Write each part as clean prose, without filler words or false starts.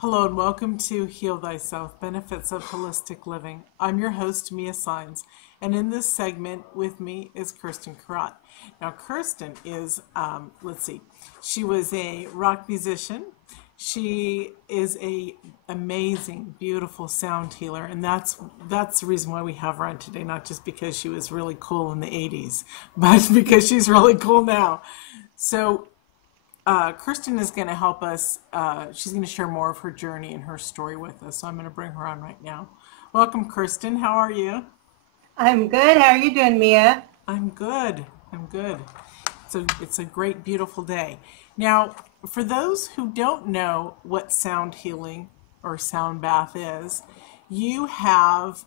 Hello and welcome to Heal Thyself, Benefits of Holistic Living. I'm your host, Mia Saenz, and in this segment with me is Kirsten Korot. Now, Kirsten is, she was a rock musician. She is a amazing, beautiful sound healer, and that's the reason why we have her on today, not just because she was really cool in the 80s, but because she's really cool now. So Kirsten is going to help us. She's going to share more of her journey and her story with us. So I'm going to bring her on right now. Welcome, Kirsten. How are you? I'm good. How are you doing, Mia? I'm good. I'm good. It's a great, beautiful day. Now, for those who don't know what sound healing or sound bath is, you have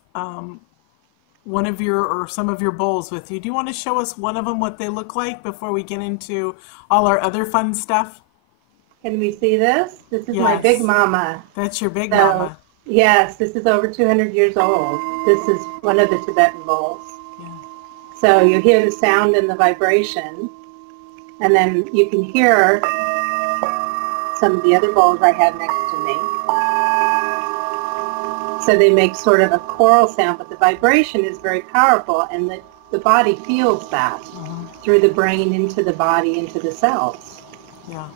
one of your or some of your bowls with you. Do you want to show us one of them, what they look like, before we get into all our other fun stuff? Can we see this? This is my big Yes, mama. that's your big So, mama. yes, this is over 200 years old. This is one of the Tibetan bowls. Yeah. So you hear the sound and the vibration, and then you can hear some of the other bowls I have next to me. So they make sort of a choral sound, but the vibration is very powerful, and the body feels that through the brain into the body, into the cells. Yeah.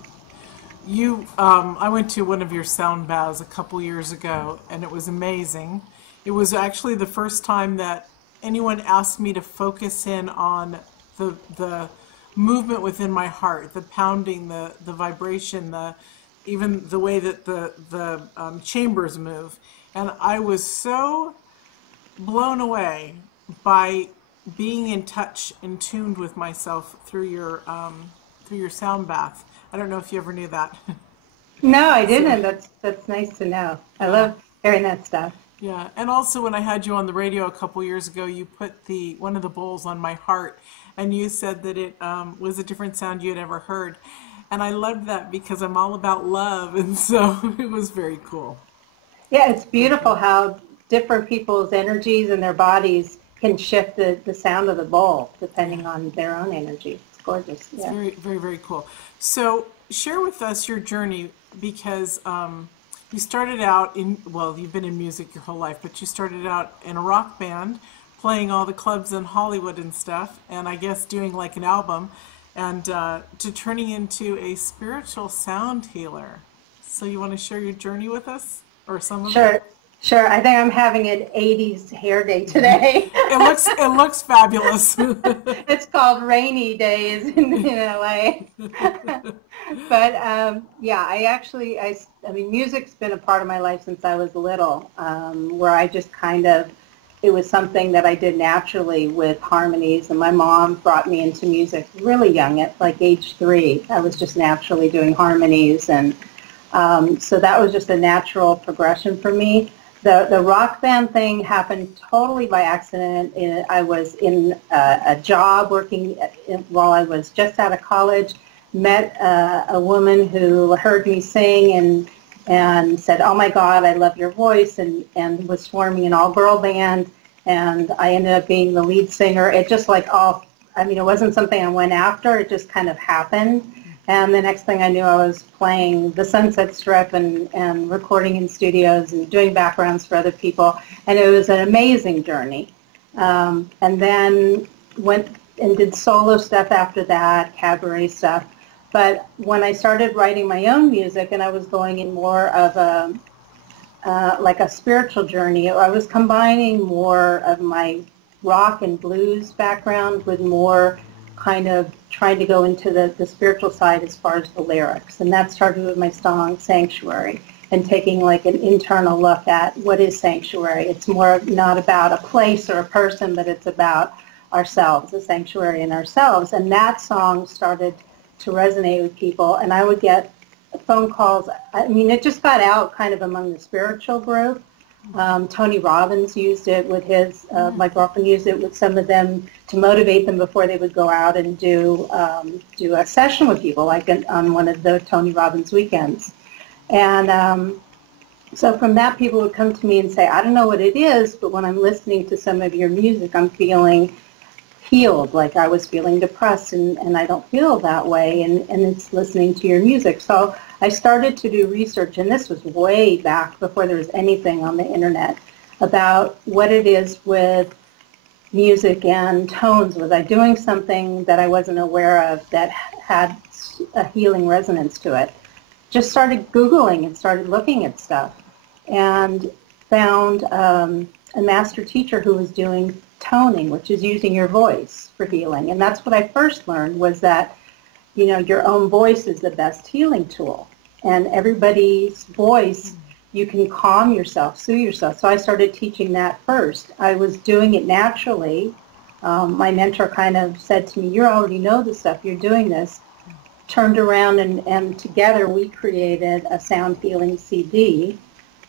I went to one of your sound baths a couple years ago, and it was amazing. It was actually the first time that anyone asked me to focus in on the movement within my heart, the pounding, the vibration, even the way that the chambers move. And I was so blown away by being in touch and tuned with myself through your sound bath. I don't know if you ever knew that. No, I So, didn't. That's nice to know. I yeah. love hearing that stuff. Yeah, and also when I had you on the radio a couple years ago, you put the one of the bowls on my heart, and you said that it was a different sound you had ever heard, and I loved that because I'm all about love, and so it was very cool. Yeah, it's Very beautiful cool. how different people's energies and their bodies can shift the sound of the bowl Yeah, depending on their own energy. It's gorgeous. it's Yeah. very, very, very cool. So share with us your journey because you started out well, you've been in music your whole life, but you started out in a rock band, playing all the clubs in Hollywood and stuff, and I guess doing like an album, and to turning into a spiritual sound healer. So you want to share your journey with us, or some of it? Sure, sure. I think I'm having an 80s hair day today. It looks fabulous. It's called Rainy Days in LA. But yeah, I mean, music's been a part of my life since I was little, where I just kind of, it was something that I did naturally with harmonies, and my mom brought me into music really young, at like age 3. I was just naturally doing harmonies, and so that was just a natural progression for me. The rock band thing happened totally by accident. I was in a job working while I was just out of college, met a woman who heard me sing and said, "Oh my God, I love your voice," and was forming an all-girl band, and I ended up being the lead singer. It just like all, I mean, it wasn't something I went after. It just kind of happened. And the next thing I knew, I was playing the Sunset Strip and recording in studios and doing backgrounds for other people. And it was an amazing journey. And then went and did solo stuff after that, cabaret stuff. But when I started writing my own music and I was going in more of like a spiritual journey, I was combining more of my rock and blues background with more kind of trying to go into the spiritual side as far as the lyrics. And that started with my song Sanctuary, and taking like an internal look at what is sanctuary. It's more not about a place or a person, but it's about ourselves, a sanctuary in ourselves. And that song started to resonate with people, and I would get phone calls. I mean, it just got out kind of among the spiritual group. Tony Robbins used it with his, my girlfriend used it with some of them to motivate them before they would go out and do a session with people, like on one of the Tony Robbins weekends. And so from that, people would come to me and say, "I don't know what it is, but when I'm listening to some of your music, I'm feeling healed, like I was feeling depressed and I don't feel that way, and it's listening to your music. So I started to do research, and this was way back before there was anything on the internet, about what it is with music and tones. Was I doing something that I wasn't aware of that had a healing resonance to it? Just started Googling and started looking at stuff, and found a master teacher who was doing toning, which is using your voice for healing. And that's what I first learned, was that, you know, your own voice is the best healing tool. And everybody's voice, you can calm yourself, soothe yourself. So I started teaching that first. I was doing it naturally. My mentor kind of said to me, you already know this stuff, you're doing this. Turned around and together we created a sound healing CD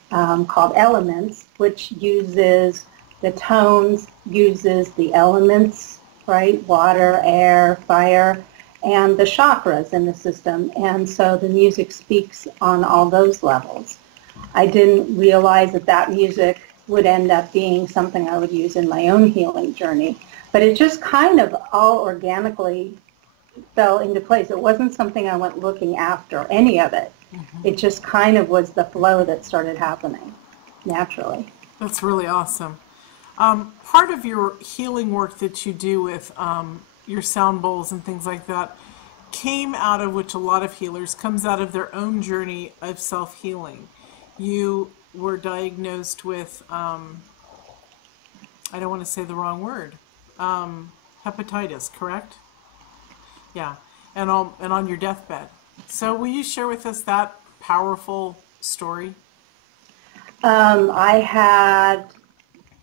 called Elements, which uses the tones, uses the elements, right? Water, air, fire, and the chakras in the system. And so the music speaks on all those levels. I didn't realize that that music would end up being something I would use in my own healing journey. But it just kind of all organically fell into place. It wasn't something I went looking after, any of it. Mm-hmm. It just kind of was the flow that started happening naturally. That's really awesome. Part of your healing work that you do with your sound bowls and things like that came out of, which a lot of healers comes out of their own journey of self-healing. You were diagnosed with, I don't want to say the wrong word, hepatitis, correct? Yeah, and on your deathbed. So will you share with us that powerful story? I had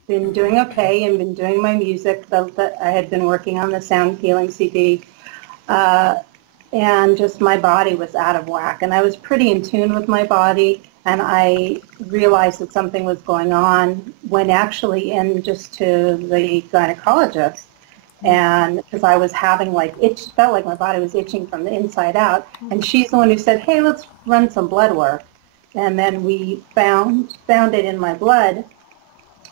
been doing okay and been doing my music. I had been working on the sound healing CD, and just my body was out of whack. And I was pretty in tune with my body, and I realized that something was going on when actually in just to the gynecologist. And because I was having felt like my body was itching from the inside out. And she's the one who said, hey, let's run some blood work. And then we found it in my blood,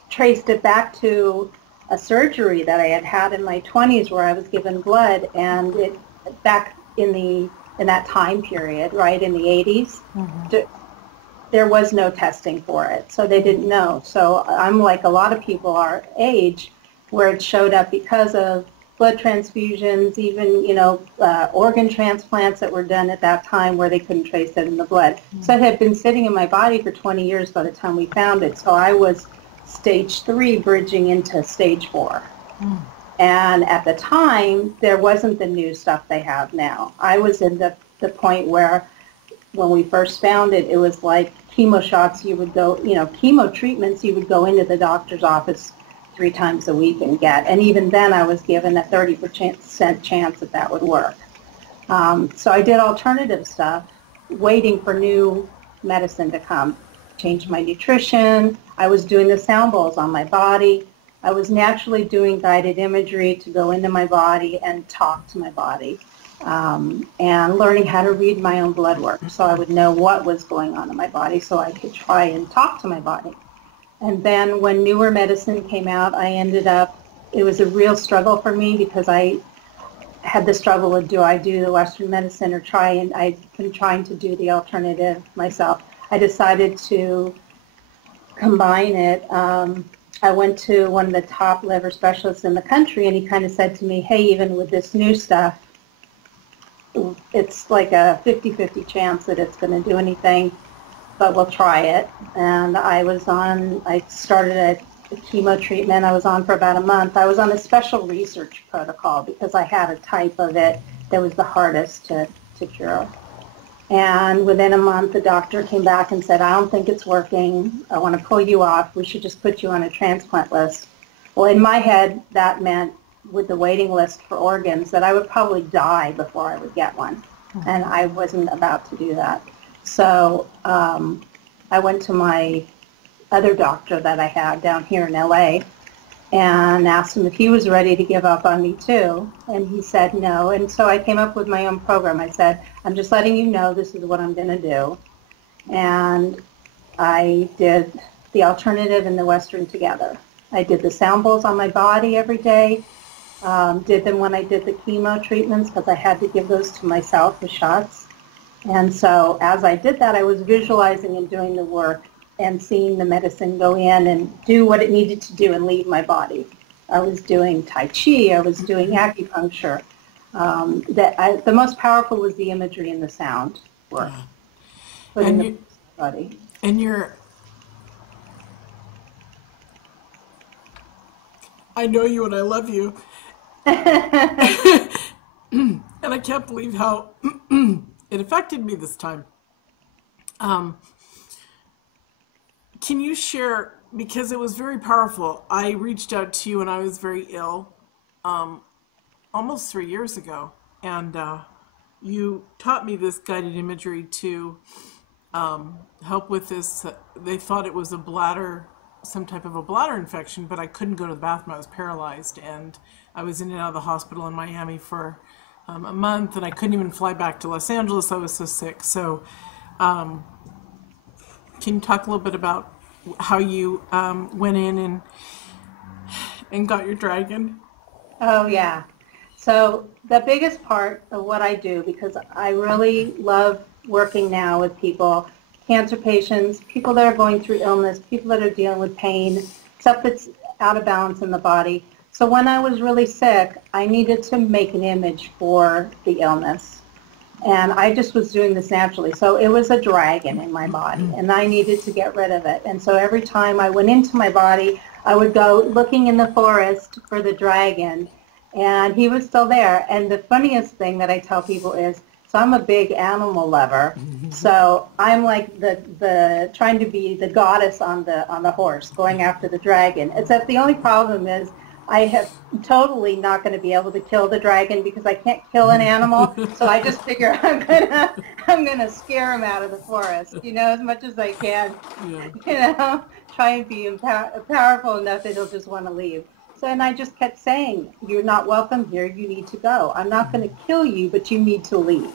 traced it back to a surgery that I had had in my 20s where I was given blood, and it back in that time period, right, in the 80s, mm-hmm. There was no testing for it, so they didn't know. So I'm like a lot of people our age, where it showed up because of blood transfusions, even, organ transplants that were done at that time where they couldn't trace it in the blood. Mm-hmm. So it had been sitting in my body for 20 years by the time we found it. So I was stage 3 bridging into stage 4. Mm. And at the time, there wasn't the new stuff they have now. I was in the point where when we first found it, it was like chemo shots. You would go, chemo treatments, you would go into the doctor's office 3 times a week and get. And even then I was given a 30% chance that would work. So I did alternative stuff, waiting for new medicine to come. Changed my nutrition. I was doing the sound bowls on my body. I was naturally doing guided imagery to go into my body and talk to my body. And learning how to read my own blood work so I would know what was going on in my body so I could try and talk to my body. And then when newer medicine came out, it was a real struggle for me because I had the struggle of, do I do the Western medicine or try, and I've been trying to do the alternative myself. I decided to combine it. I went to one of the top liver specialists in the country, and he kind of said to me, hey, even with this new stuff, it's like a 50-50 chance that it's going to do anything, but we'll try it. And I started a chemo treatment. I was on for about a month. I was on a special research protocol because I had a type of it that was the hardest to cure. And within a month, the doctor came back and said, I don't think it's working. I want to pull you off. We should just put you on a transplant list. Well, in my head, that meant with the waiting list for organs that I would probably die before I would get one. Mm-hmm. And I wasn't about to do that. So I went to my other doctor that I had down here in LA and asked him if he was ready to give up on me too. And he said no. And so I came up with my own program. I said, I'm just letting you know this is what I'm going to do. And I did the alternative and the Western together. I did the sound bowls on my body every day. Did them when I did the chemo treatments because I had to give those to myself, the shots. And so as I did that, I was visualizing and doing the work and seeing the medicine go in and do what it needed to do and leave my body. I was doing Tai Chi. I was doing acupuncture. The most powerful was the imagery and the sound work. Putting the body. And I know you and I love you. And I can't believe how it affected me this time. Can you share, because it was very powerful, I reached out to you when I was very ill, almost 3 years ago, and you taught me this guided imagery to help with this. They thought it was a bladder, some type of a bladder infection, but I couldn't go to the bathroom. I was paralyzed, and I was in and out of the hospital in Miami for a month, and I couldn't even fly back to Los Angeles. I was so sick. So can you talk a little bit about how you went in and got your dragon? Oh, yeah. So the biggest part of what I do, because I really love working now with people, cancer patients, people that are going through illness, people that are dealing with pain, stuff that's out of balance in the body. So when I was really sick, I needed to make an image for the illness. And I just was doing this naturally. So it was a dragon in my body, and I needed to get rid of it. And so every time I went into my body, I would go looking in the forest for the dragon, and he was still there. And the funniest thing that I tell people is, so I'm a big animal lover, so I'm like the trying to be the goddess on the horse, going after the dragon. Except the only problem is I have totally not going to be able to kill the dragon because I can't kill an animal. So I just figure I'm gonna scare him out of the forest, as much as I can. Yeah. Try and be powerful enough that he'll just want to leave. So, and I just kept saying, you're not welcome here. You need to go. I'm not going to kill you, but you need to leave.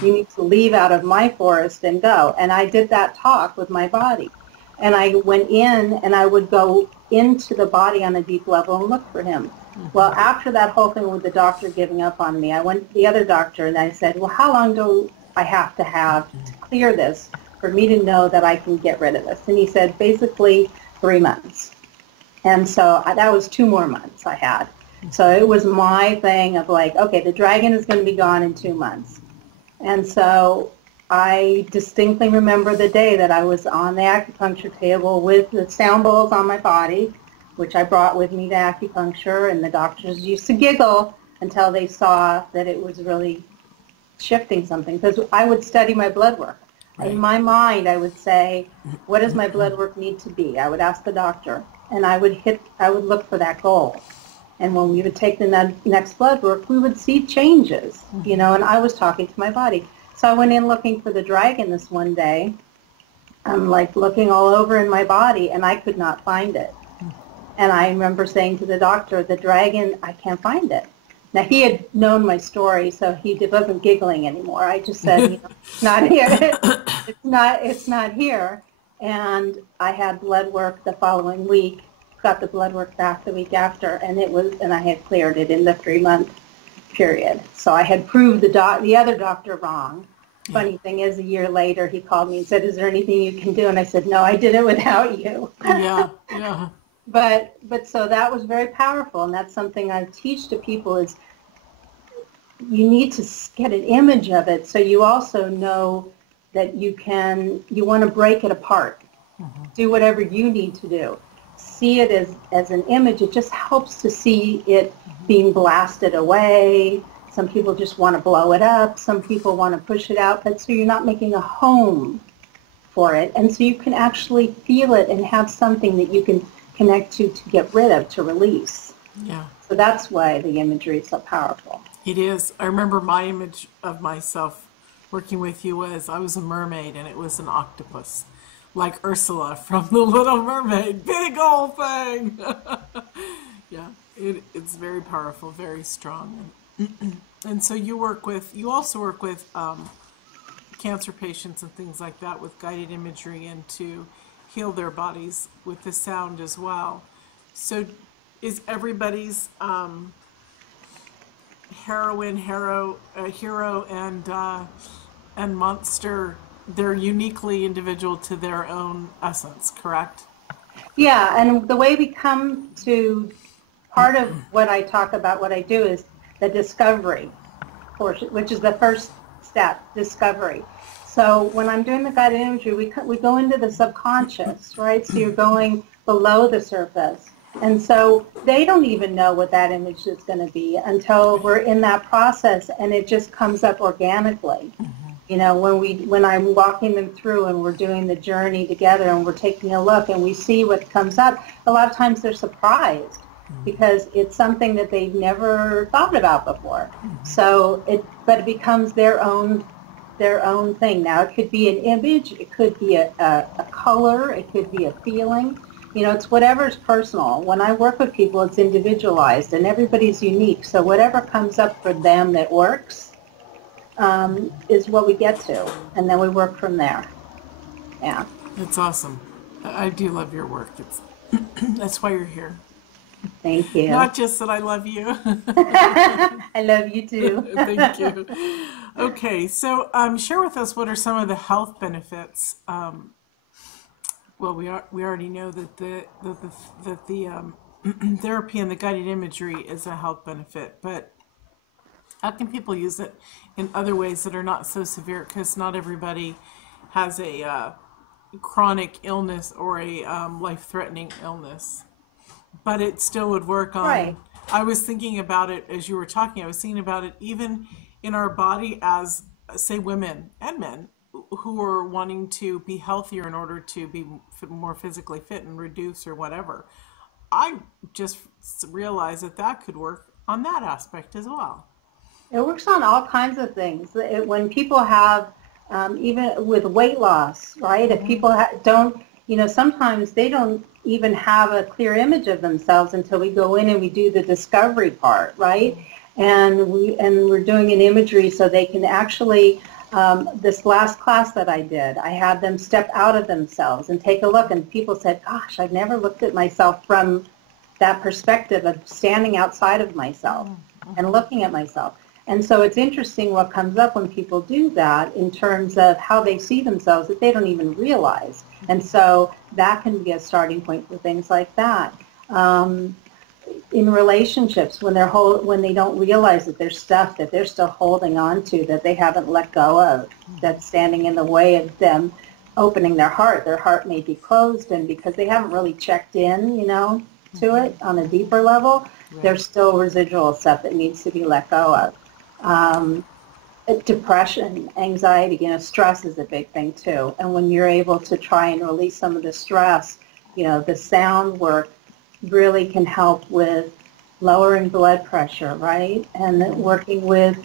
You need to leave out of my forest and go. And I did that talk with my body. And I went in and I would go into the body on a deep level and look for him. Well, after that whole thing with the doctor giving up on me, I went to the other doctor and I said, well, how long do I have to clear this for me to know that I can get rid of this? And he said, basically 3 months. And so that was 2 more months I had. So it was my thing of like, okay, the dragon is going to be gone in 2 months. And so I distinctly remember the day that I was on the acupuncture table with the sound bowls on my body, which I brought with me to acupuncture, and the doctors used to giggle until they saw that it was really shifting something, because I would study my blood work. Right. In my mind, I would say, what does my blood work need to be? I would ask the doctor, and I would look for that goal. And when we would take the next blood work, we would see changes, and I was talking to my body. So I went in looking for the dragon this one day. I'm like looking all over in my body, and I could not find it. And I remember saying to the doctor, the dragon, I can't find it. Now, he had known my story, so he wasn't giggling anymore. I just said, it's not here. It's not here. And I had blood work the following week, got the blood work back the week after, and I had cleared it in the 3-month period. So I had proved the other doctor wrong. Funny thing is, a year later, he called me and said, is there anything you can do? And I said, no, I did it without you. Yeah. But so that was very powerful, and that's something I teach to people is you need to get an image of it so you also know that you want to break it apart. Do whatever you need to do. See it as an image. It just helps to see it being blasted away. Some people just want to blow it up. Some people want to push it out. But so you're not making a home for it. And so you can actually feel it and have something that you can connect to get rid of, to release. Yeah. So that's why the imagery is so powerful. It is. I remember my image of myself working with you was I was a mermaid, and it was an octopus, like Ursula from The Little Mermaid. Big old thing. Yeah, it's very powerful, very strong. And so you also work with cancer patients and things like that with guided imagery and to heal their bodies with the sound as well. So is everybody's hero, and monster, they're uniquely individual to their own essence, correct? Yeah, and the way we come to part of what I talk about, what I do is the discovery portion, which is the first step, discovery. So when I'm doing the guided imagery, we go into the subconscious, right? So you're going below the surface. And so they don't even know what that image is going to be until we're in that process, and it just comes up organically. You know, when I'm walking them through and we're doing the journey together and we're taking a look and we see what comes up, a lot of times they're surprised because it's something that they've never thought about before. So but it becomes their own thing. Now it could be an image, it could be a color, it could be a feeling. You know, it's whatever's personal. When I work with people, it's individualized and everybody's unique. So whatever comes up for them that works is what we get to, and then we work from there. Yeah. It's awesome. I do love your work. It's that's why you're here. Thank you. Not just that I love you. I love you too. Thank you. Okay, so share with us what are some of the health benefits. Well, we already know that the therapy and the guided imagery is a health benefit, but how can people use it in other ways that are not so severe? Because not everybody has a chronic illness or a life-threatening illness, but it still would work on. Right. I was thinking about it as you were talking. I was thinking about it even in our body as, say, women and men who are wanting to be healthier in order to be more physically fit and reduce or whatever. I just realized that could work on that aspect as well. It works on all kinds of things. When people have, even with weight loss, right? If people don't, you know, sometimes they don't even have a clear image of themselves until we go in and we do the discovery part, right? And we're doing an imagery so they can actually, this last class that I did, I had them step out of themselves and take a look, and people said, gosh, I've never looked at myself from that perspective of standing outside of myself and looking at myself. And so it's interesting what comes up when people do that in terms of how they see themselves that they don't even realize. And so that can be a starting point for things like that. In relationships, when they don't realize that there's stuff that they're still holding on to that they haven't let go of, that's standing in the way of them opening their heart may be closed, and because they haven't really checked in, you know, to it on a deeper level, there's still residual stuff that needs to be let go of. Depression, anxiety, you know, stress is a big thing too. And when you're able to try and release some of the stress, you know, the sound work really can help with lowering blood pressure, right? And working with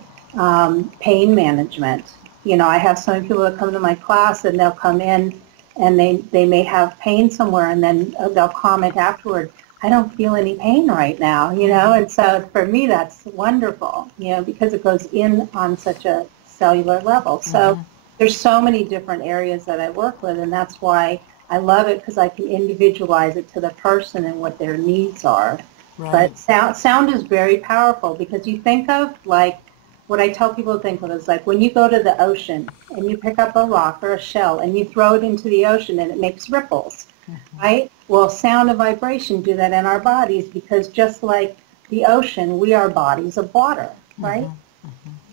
pain management. You know, I have some people that come to my class and they'll come in and they may have pain somewhere, and then they'll comment afterward, I don't feel any pain right now, you know, and so for me that's wonderful, you know, because it goes in on such a cellular level. So there's so many different areas that I work with, and that's why I love it, because I can individualize it to the person and what their needs are. Right. But sound is very powerful, because you think of, like, what I tell people to think of is like when you go to the ocean and you pick up a rock or a shell and you throw it into the ocean and it makes ripples. Right? Well, sound and vibration do that in our bodies, because just like the ocean, we are bodies of water, right?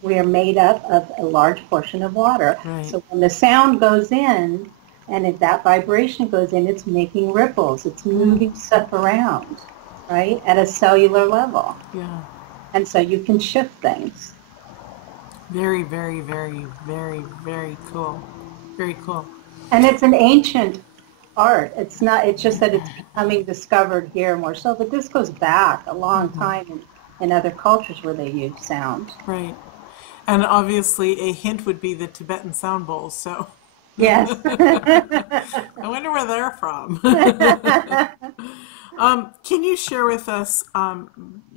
We are made up of a large portion of water. Right. So when the sound goes in and if that vibration goes in, it's making ripples. It's moving stuff around, right, at a cellular level. Yeah. And so you can shift things. Very, very, very, very, very cool. Very cool. And it's an ancient art. It's just that it's becoming discovered here more so, but this goes back a long time in other cultures where they use sound. Right. And obviously a hint would be the Tibetan sound bowls, so. Yes. I wonder where they're from. Can you share with us,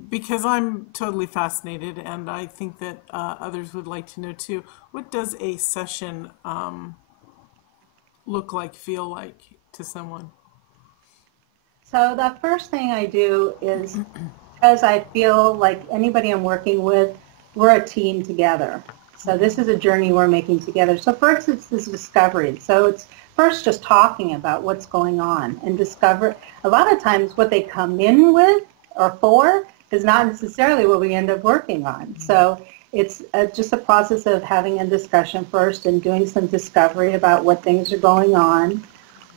because I'm totally fascinated and I think that others would like to know too, what does a session look like, feel like to someone? So the first thing I do is, because I feel like anybody I'm working with, we're a team together. So this is a journey we're making together. So first it's this discovery. So it's first just talking about what's going on and discover. A lot of times what they come in with or for is not necessarily what we end up working on. So it's just a process of having a discussion first and doing some discovery about what things are going on.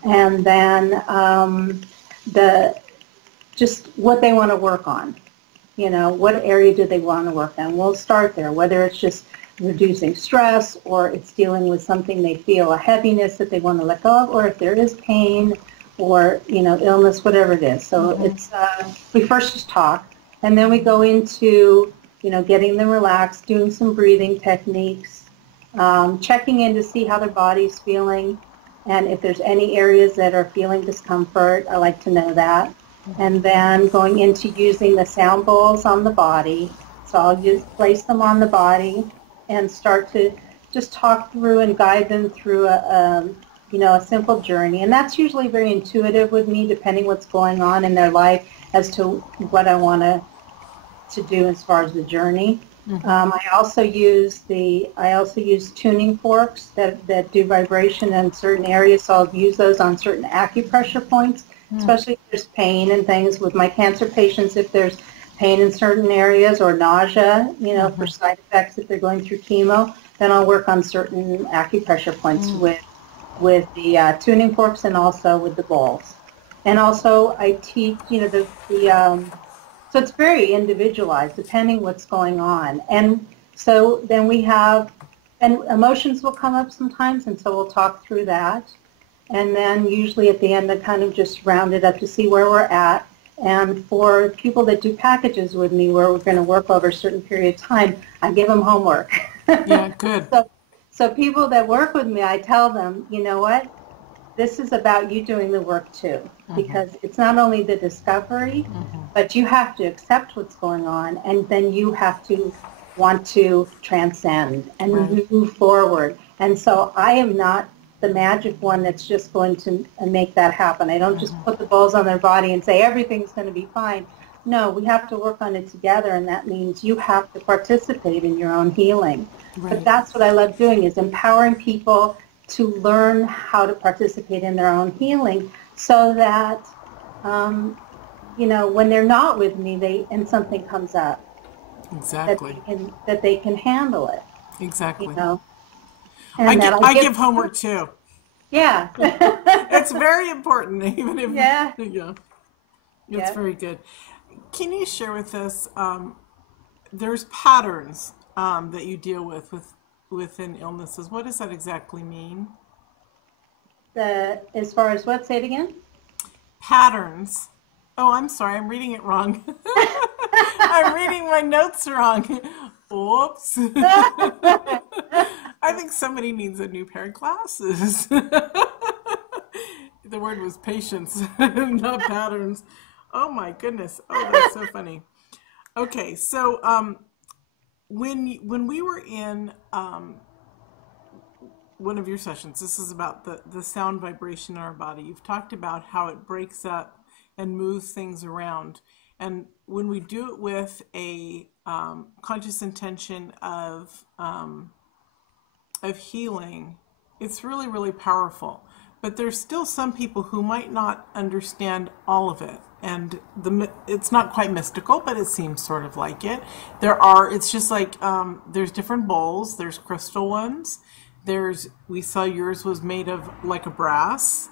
And then just what they want to work on. You know, what area do they want to work on? We'll start there, whether it's just reducing stress or it's dealing with something they feel, a heaviness that they want to let go of, or if there is pain or, you know, illness, whatever it is. So it's, we first just talk, and then we go into, you know, getting them relaxed, doing some breathing techniques, checking in to see how their body's feeling, and if there's any areas that are feeling discomfort, I like to know that. And then going into using the sound bowls on the body. So I'll place them on the body and start to just talk through and guide them through you know, a simple journey. And that's usually very intuitive with me, depending what's going on in their life as to what I want to do as far as the journey. I also use tuning forks that do vibration in certain areas. So I'll use those on certain acupressure points, especially if there's pain and things with my cancer patients. If there's pain in certain areas or nausea, you know, for side effects if they're going through chemo, then I'll work on certain acupressure points with the tuning forks and also with the bowls. And also I teach, you know, so it's very individualized depending what's going on. And so then we have, and emotions will come up sometimes, and so we'll talk through that. And then usually at the end I kind of just round it up to see where we're at. And for people that do packages with me where we're going to work over a certain period of time, I give them homework. Yeah, good. So people that work with me, I tell them, you know what, this is about you doing the work too. Because it's not only the discovery, but you have to accept what's going on, and then you have to want to transcend and move forward. And so I am not the magic one that's just going to make that happen. I don't just put the balls on their body and say everything's going to be fine. No, we have to work on it together, and that means you have to participate in your own healing. But that's what I love doing, is empowering people to learn how to participate in their own healing, so that you know, when they're not with me, and something comes up, that they can handle it. Exactly. You know? I give homework too. Yeah. It's very important, even if it's very good. Can you share with us? There's patterns that you deal within illnesses. What does that exactly mean? As far as what? Say it again. Patterns. Oh, I'm sorry. I'm reading it wrong. I'm reading my notes wrong. Oops. I think somebody needs a new pair of glasses. The word was patience, not patterns. Oh my goodness. Oh, that's so funny. Okay, so when we were in one of your sessions, this is about the sound vibration in our body. You've talked about how it breaks up and moves things around. And when we do it with a conscious intention of healing, it's really, really powerful. But there's still some people who might not understand all of it. And it's not quite mystical, but it seems sort of like it. It's just like, there's different bowls. There's crystal ones. We saw yours was made of like a brass.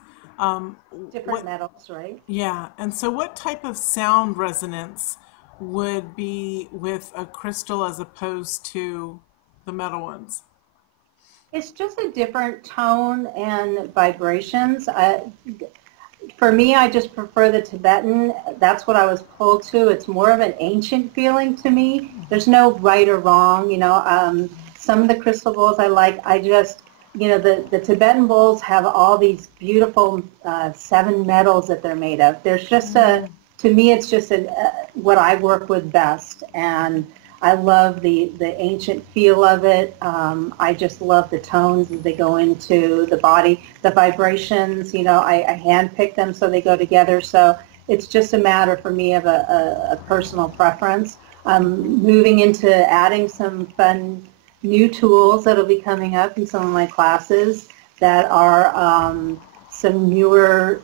Different metals, right? Yeah. And so what type of sound resonance would be with a crystal as opposed to the metal ones? It's just a different tone and vibrations. For me, I just prefer the Tibetan. That's what I was pulled to. It's more of an ancient feeling to me. There's no right or wrong. You know, some of the crystal bowls I like, you know, the Tibetan bowls have all these beautiful 7 metals that they're made of. There's just to me, it's just what I work with best. And I love the ancient feel of it. I just love the tones as they go into the body. The vibrations, you know, I handpick them so they go together. So it's just a matter for me of a personal preference. I'm moving into adding some fun new tools that will be coming up in some of my classes that are some newer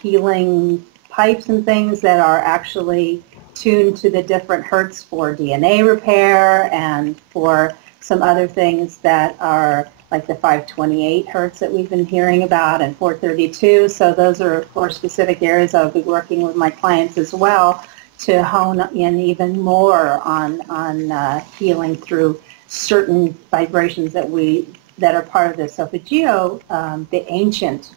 healing pipes and things that are actually tuned to the different hertz for DNA repair and for some other things that are like the 528 hertz that we've been hearing about and 432. So those are for specific areas I'll be working with my clients as well to hone in even more on healing through certain vibrations that are part of this. So the ancient,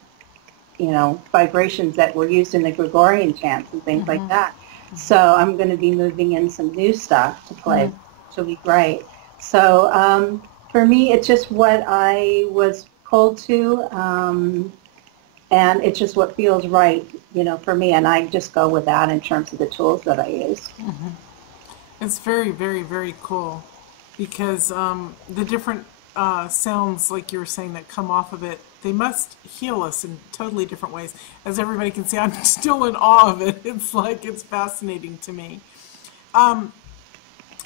vibrations that were used in the Gregorian chants and things like that. So I'm going to be moving in some new stuff to play, which will be great. So for me, it's just what I was called to, and it's just what feels right, for me. And I just go with that in terms of the tools that I use. It's very, very, very cool because the different sounds, like you were saying, that come off of it, they must heal us in totally different ways. As everybody can see, I'm still in awe of it. It's fascinating to me.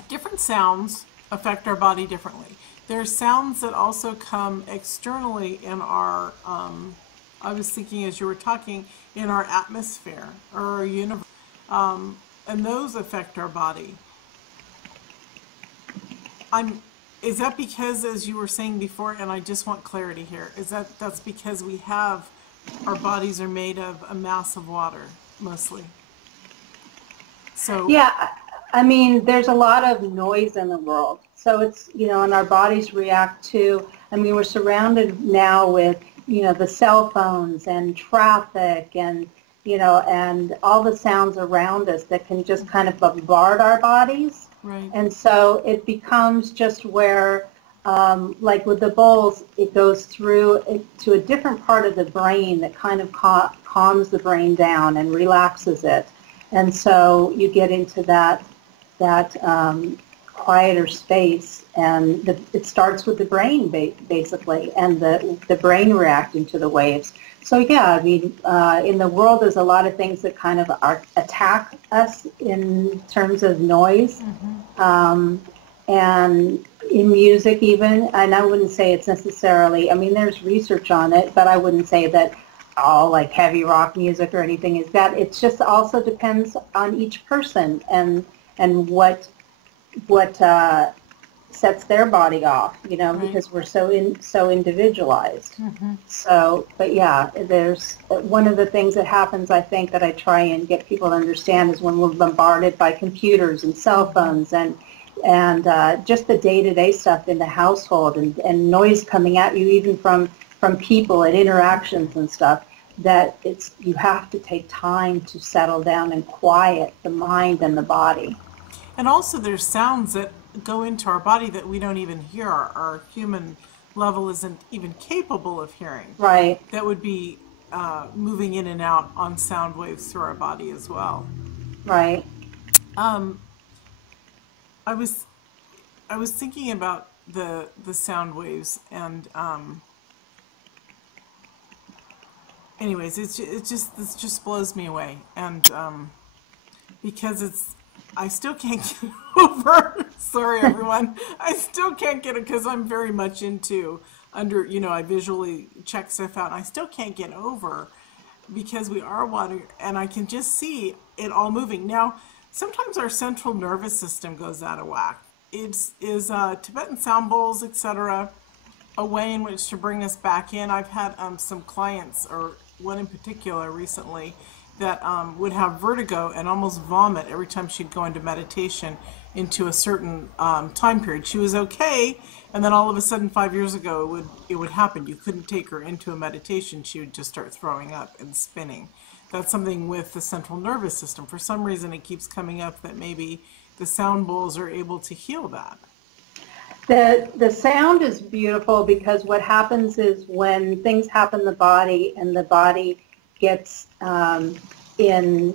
Different sounds affect our body differently. There are sounds that also come externally in our, I was thinking as you were talking, in our atmosphere or our universe, and those affect our body. Is that because, as you were saying before, and I just want clarity here, that's because our bodies are made of a mass of water, mostly? So yeah, I mean, there's a lot of noise in the world. So it's, and our bodies react to, we're surrounded now with, the cell phones and traffic and, and all the sounds around us that can just kind of bombard our bodies. Right. And so it becomes just where, like with the bowls, it goes through to a different part of the brain that kind of calms the brain down and relaxes it. And so you get into that quieter space, and it starts with the brain basically, and the brain reacting to the waves. So yeah, in the world there's a lot of things that kind of attack us in terms of noise, and in music even, and I wouldn't say it's necessarily, there's research on it, but I wouldn't say that all like heavy rock music or anything is that. It just also depends on each person and what sets their body off, because we're so individualized. So, but yeah, there's one of the things that happens, I think, that I try and get people to understand is when we're bombarded by computers and cell phones and just the day-to-day stuff in the household and noise coming at you even from people and interactions and stuff, that you have to take time to settle down and quiet the mind and the body. And also there's sounds that go into our body that we don't even hear. Our human level isn't even capable of hearing. Right. That would be moving in and out on sound waves through our body as well. Right. I was thinking about the sound waves, and anyways, it just blows me away, and because I still can't get over. Sorry, everyone. I still can't get it because I'm very much into I visually check stuff out, and I still can't get over because we are water, and I can just see it all moving. Now, sometimes our central nervous system goes out of whack. Is Tibetan sound bowls, etc., a way in which to bring us back in? I've had some clients, or one in particular recently, that would have vertigo and almost vomit every time she'd go into meditation into a certain time period. She was okay, and then all of a sudden 5 years ago it would happen. You couldn't take her into a meditation. She would just start throwing up and spinning. That's something with the central nervous system. For some reason it keeps coming up that maybe the sound bowls are able to heal that. The sound is beautiful because what happens is when things happen in the body and the body gets in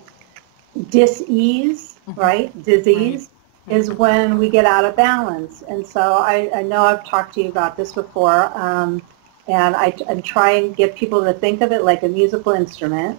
dis-ease, right? Disease is when we get out of balance. And so I know I've talked to you about this before, and I try and get people to think of it like a musical instrument.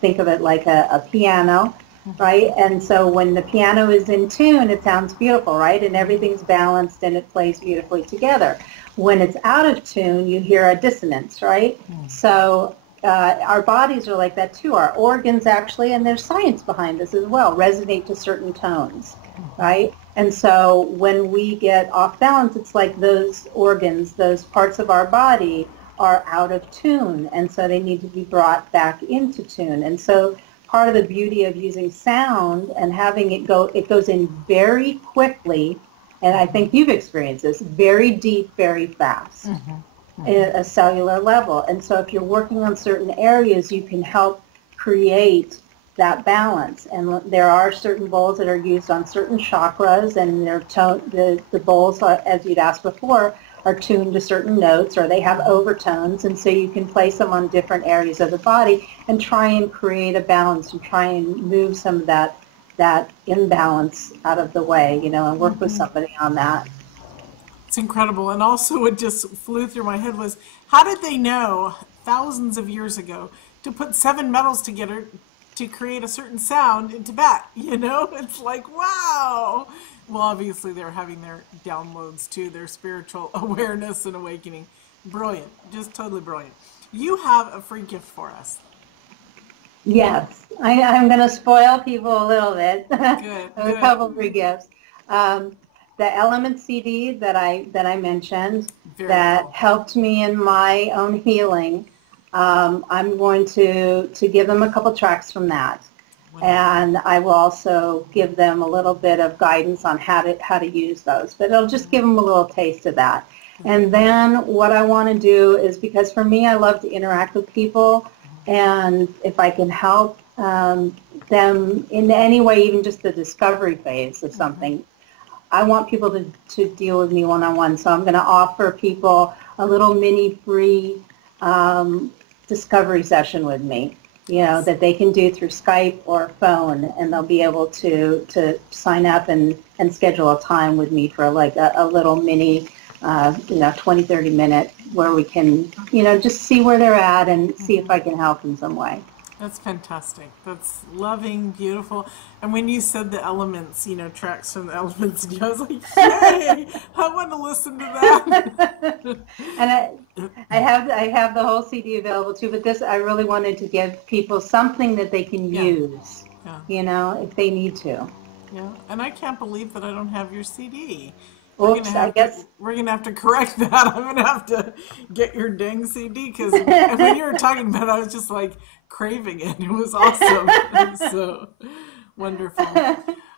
Think of it like a piano. right? And so when the piano is in tune, it sounds beautiful, right? And everything's balanced and it plays beautifully together. When it's out of tune, you hear a dissonance, right? So our bodies are like that too. Our organs actually, and there's science behind this as well, resonate to certain tones, right? And so when we get off balance, it's like those organs, those parts of our body are out of tune, and so they need to be brought back into tune. And so part of the beauty of using sound and having it goes in very quickly, and I think you've experienced this, very deep, very fast. At a cellular level. And so if you're working on certain areas, you can help create that balance. And there are certain bowls that are used on certain chakras, and the bowls, as you'd asked before, are tuned to certain notes, or they have overtones, and so you can place them on different areas of the body and try and create a balance and try and move some of that imbalance out of the way, and work with somebody on that. It's incredible. And also what just flew through my head was, how did they know thousands of years ago to put 7 metals together to create a certain sound in Tibet? It's like, wow. Well, obviously they're having their downloads too, their spiritual awareness and awakening. Brilliant. Just totally brilliant. You have a free gift for us. Yes. I'm going to spoil people a little bit. Good. A couple free gifts. The Element CD that I mentioned that helped me in my own healing, I'm going to give them a couple tracks from that. And I will also give them a little bit of guidance on how to use those. But it'll just give them a little taste of that. And then what I want to do is, because for me, I love to interact with people, and if I can help them in any way, even just the discovery phase of something, I want people to deal with me one-on-one. So I'm going to offer people a little mini free discovery session with me, that they can do through Skype or phone, and they'll be able to sign up and schedule a time with me for like a little mini, 20, 30 minute where we can, just see where they're at and see if I can help in some way. That's fantastic. That's loving, beautiful. And when you said the elements, tracks from the elements, I was like, yay, I want to listen to that. And I have the whole CD available too, but I really wanted to give people something that they can use, if they need to. Yeah, and I can't believe that I don't have your CD. Oops, I guess we're going to have to correct that. I'm going to have to get your dang CD, because when you were talking about it, I was just like craving it. It was awesome. So wonderful.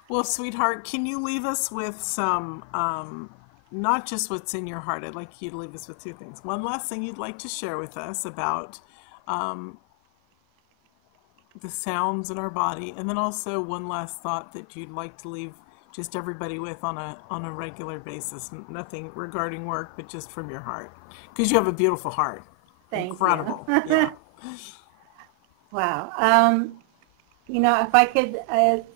Well, sweetheart, can you leave us with some, not just what's in your heart. I'd like you to leave us with 2 things. One last thing you'd like to share with us about the sounds in our body, and then also one last thought that you'd like to leave just everybody with on a regular basis. Nothing regarding work, but just from your heart, because you have a beautiful heart. Thank Incredible. you. Yeah. Wow. If I could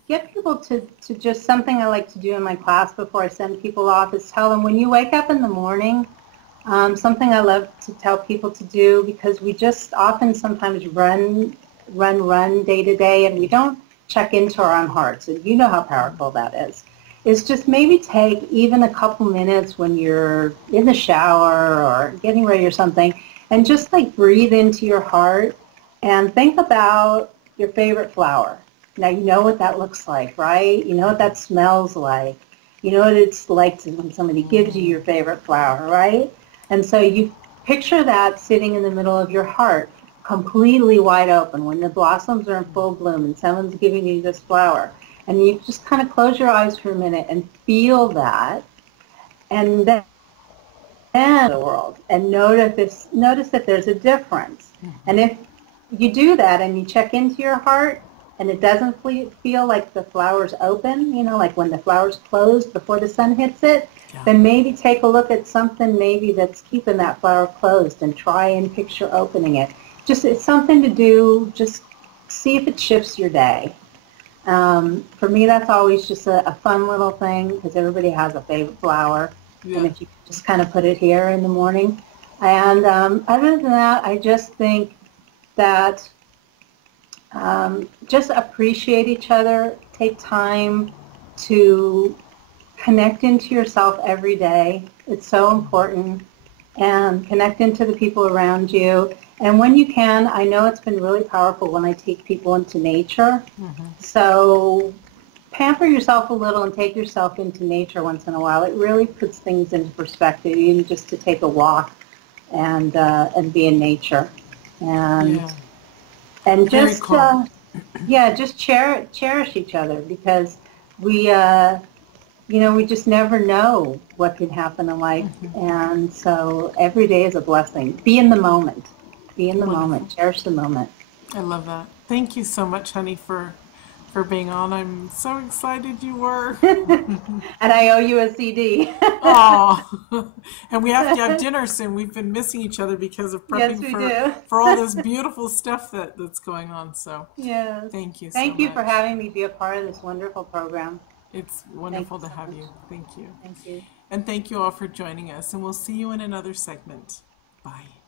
get people to just something I like to do in my class before I send people off is tell them, when you wake up in the morning, something I love to tell people to do, because we just often sometimes run day to day, and we don't check into our own hearts, and you know how powerful that is just maybe take even a couple minutes when you're in the shower or getting ready or something, and just like breathe into your heart and think about your favorite flower. Now you know what that looks like, right? You know what that smells like. You know what it's like when somebody gives you your favorite flower, right? And so you picture that sitting in the middle of your heart, completely wide open, when the blossoms are in full bloom and someone's giving you this flower. And you just kind of close your eyes for a minute and feel that, and then the world, and notice that there's a difference. And if you do that and you check into your heart and it doesn't feel like the flower's open, like when the flower's closed before the sun hits it, then maybe take a look at something maybe that's keeping that flower closed and try and picture opening it. It's something to do, just see if it shifts your day. For me, that's always just a fun little thing, because everybody has a favorite flower. And if you just kind of put it here in the morning. And other than that, I just think that Just appreciate each other. Take time to connect into yourself every day. It's so important. And connect into the people around you. And when you can, I know it's been really powerful when I take people into nature. So pamper yourself a little and take yourself into nature once in a while. It really puts things into perspective, even just to take a walk and be in nature. And and Very just cool. just cherish each other, because we we just never know what can happen in life. And so every day is a blessing. Be in the moment. Be in the Wonderful. moment. Cherish the moment. I love that. Thank you so much, honey, for being on. I'm so excited you were. And I owe you a CD. Oh, and we have to have dinner soon. We've been missing each other because of Yes, prepping we do. for all this beautiful stuff that's going on. So Yes. thank you so Thank you for much. having me be a part of this wonderful program. It's Thank wonderful you to so have much. you. Thank you. Thank you. And thank you all for joining us. And we'll see you in another segment. Bye.